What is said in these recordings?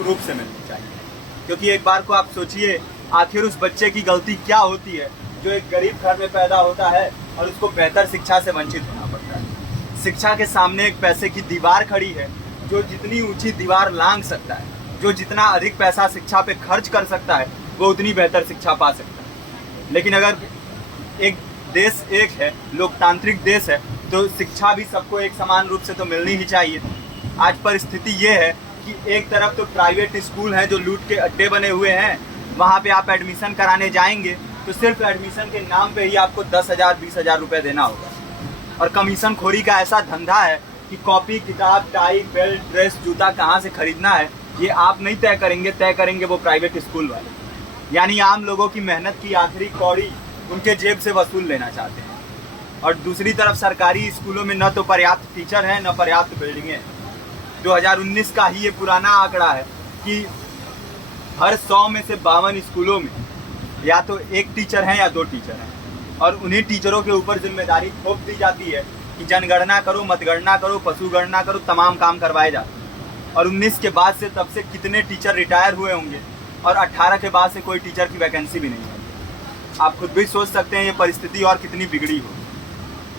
रूप से मिलनी चाहिए। क्योंकि एक बार को आप सोचिए, आखिर उस बच्चे की गलती क्या होती है जो एक गरीब घर में पैदा होता है और उसको बेहतर शिक्षा से वंचित होना पड़ता है। शिक्षा के सामने एक पैसे की दीवार खड़ी है, जो जितनी ऊंची दीवार लांघ सकता है, जो जितना अधिक पैसा शिक्षा पे खर्च कर सकता है, वो उतनी बेहतर शिक्षा पा सकता है। लेकिन अगर एक देश एक है, लोकतांत्रिक देश है, तो शिक्षा भी सबको एक समान रूप से तो मिलनी ही चाहिए। आज परिस्थिति ये है कि एक तरफ तो प्राइवेट स्कूल हैं जो लूट के अड्डे बने हुए हैं, वहाँ पे आप एडमिशन कराने जाएंगे तो सिर्फ एडमिशन के नाम पे ही आपको 10,000 20,000 रुपये देना होगा। और कमीशन खोरी का ऐसा धंधा है कि कॉपी, किताब, टाई, बेल्ट, ड्रेस, जूता कहाँ से खरीदना है ये आप नहीं तय करेंगे वो प्राइवेट स्कूल वाले। यानी आम लोगों की मेहनत की आखिरी कौड़ी उनके जेब से वसूल लेना चाहते हैं। और दूसरी तरफ सरकारी स्कूलों में न तो पर्याप्त टीचर हैं, न पर्याप्त बिल्डिंगें हैं। 2019 का ही ये पुराना आंकड़ा है कि हर 100 में से 52 स्कूलों में या तो एक टीचर है या 2 टीचर हैं। और उन्हीं टीचरों के ऊपर जिम्मेदारी थोप दी जाती है कि जनगणना करो, मतगणना करो, पशु गणना करो, तमाम काम करवाए जाते हैं। और 19 के बाद से तब से कितने टीचर रिटायर हुए होंगे, और 18 के बाद से कोई टीचर की वैकेंसी भी नहीं है। आप खुद भी सोच सकते हैं ये परिस्थिति और कितनी बिगड़ी हो।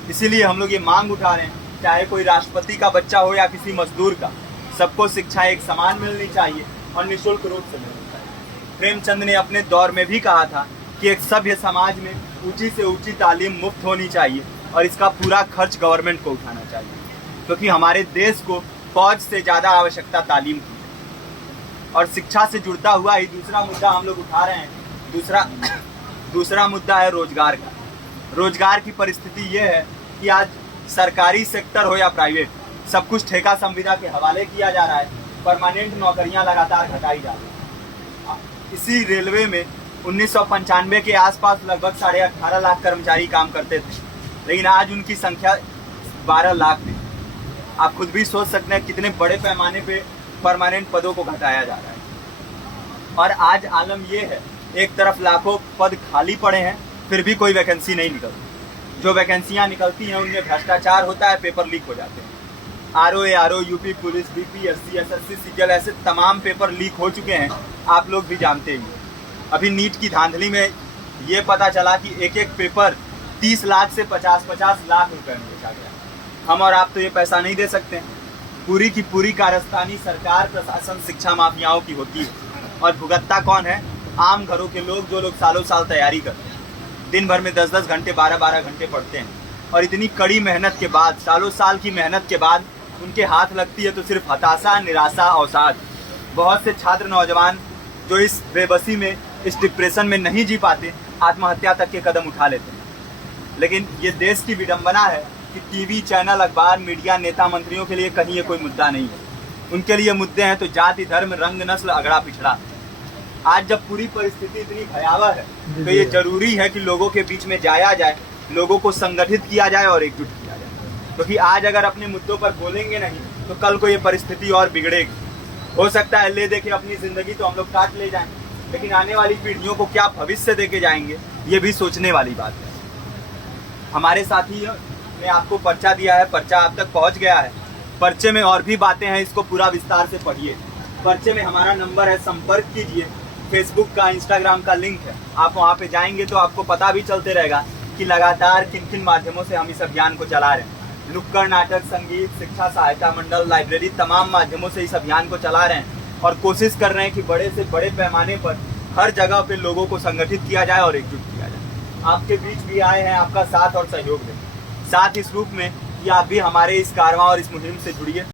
इसीलिए हम लोग ये मांग उठा रहे हैं, चाहे कोई राष्ट्रपति का बच्चा हो या किसी मजदूर का, सबको शिक्षा एक समान मिलनी चाहिए और निःशुल्क रूप से मिलनी चाहिए। प्रेमचंद ने अपने दौर में भी कहा था कि एक सभ्य समाज में ऊंची से ऊंची तालीम मुफ्त होनी चाहिए और इसका पूरा खर्च गवर्नमेंट को उठाना चाहिए, क्योंकि हमारे देश को फौज से ज़्यादा आवश्यकता तालीम की है। और शिक्षा से जुड़ता हुआ ही दूसरा मुद्दा हम लोग उठा रहे हैं। दूसरा मुद्दा है रोजगार का। रोजगार की परिस्थिति ये है कि आज सरकारी सेक्टर हो या प्राइवेट, सब कुछ ठेका संविदा के हवाले किया जा रहा है। परमानेंट नौकरियां लगातार घटाई जा रही हैं। इसी रेलवे में 1995 के आसपास लगभग 18.5 लाख कर्मचारी काम करते थे, लेकिन आज उनकी संख्या 12 लाख थी। आप खुद भी सोच सकते हैं कितने बड़े पैमाने पे परमानेंट पदों को घटाया जा रहा है। और आज आलम ये है, एक तरफ लाखों पद खाली पड़े हैं, फिर भी कोई वैकेंसी नहीं निकलती। जो वैकेंसियां निकलती हैं उनमें भ्रष्टाचार होता है, पेपर लीक हो जाते हैं। RO, UP police, BPSC, SSC, CGL, ऐसे तमाम पेपर लीक हो चुके हैं, आप लोग भी जानते ही। अभी नीट की धांधली में ये पता चला कि एक एक पेपर 30 लाख से 50-50 लाख रुपए में बेचा गया। हम और आप तो ये पैसा नहीं दे सकते। पूरी की पूरी कारस्तानी सरकार, प्रशासन, शिक्षा माफियाओं की होती है। और भुगतता कौन है? आम घरों के लोग, जो लोग सालों साल तैयारी करते हैं, दिन भर में 10-10 घंटे, 12-12 घंटे पढ़ते हैं। और इतनी कड़ी मेहनत के बाद, सालों साल की मेहनत के बाद उनके हाथ लगती है तो सिर्फ हताशा, निराशा, अवसाद। बहुत से छात्र नौजवान जो इस बेबसी में, इस डिप्रेशन में नहीं जी पाते, आत्महत्या तक के कदम उठा लेते हैं। लेकिन ये देश की विडंबना है कि टीवी चैनल, अखबार, मीडिया, नेता, मंत्रियों के लिए कहीं ये कोई मुद्दा नहीं है। उनके लिए मुद्दे हैं तो जाति, धर्म, रंग, नस्ल, अगड़ा पिछड़ा। आज जब पूरी परिस्थिति इतनी भयावह है तो ये जरूरी है कि लोगों के बीच में जाया जाए, लोगों को संगठित किया जाए और एकजुट किया जाए। क्योंकि आज अगर अपने मुद्दों पर बोलेंगे नहीं तो कल को ये परिस्थिति और बिगड़ेगी। हो सकता है ले दे के अपनी जिंदगी तो हम लोग काट ले जाएं, लेकिन आने वाली पीढ़ियों को क्या भविष्य दे के जाएंगे, ये भी सोचने वाली बात है। हमारे साथी ने आपको पर्चा दिया है, पर्चा आप तक पहुंच गया है। पर्चे में और भी बातें हैं, इसको पूरा विस्तार से पढ़िए। पर्चे में हमारा नंबर है, संपर्क कीजिए। फेसबुक का, इंस्टाग्राम का लिंक है, आप वहाँ पे जाएंगे तो आपको पता भी चलते रहेगा कि लगातार किन किन माध्यमों से हम इस अभियान को चला रहे हैं। नुक्कड़ नाटक, संगीत, शिक्षा सहायता मंडल, लाइब्रेरी, तमाम माध्यमों से इस अभियान को चला रहे हैं और कोशिश कर रहे हैं कि बड़े से बड़े पैमाने पर हर जगह पे लोगों को संगठित किया जाए और एकजुट किया जाए। आपके बीच भी आए हैं आपका साथ और सहयोग दें। साथ इस रूप में कि आप भी हमारे इस कारवां और इस मुहिम से जुड़िए।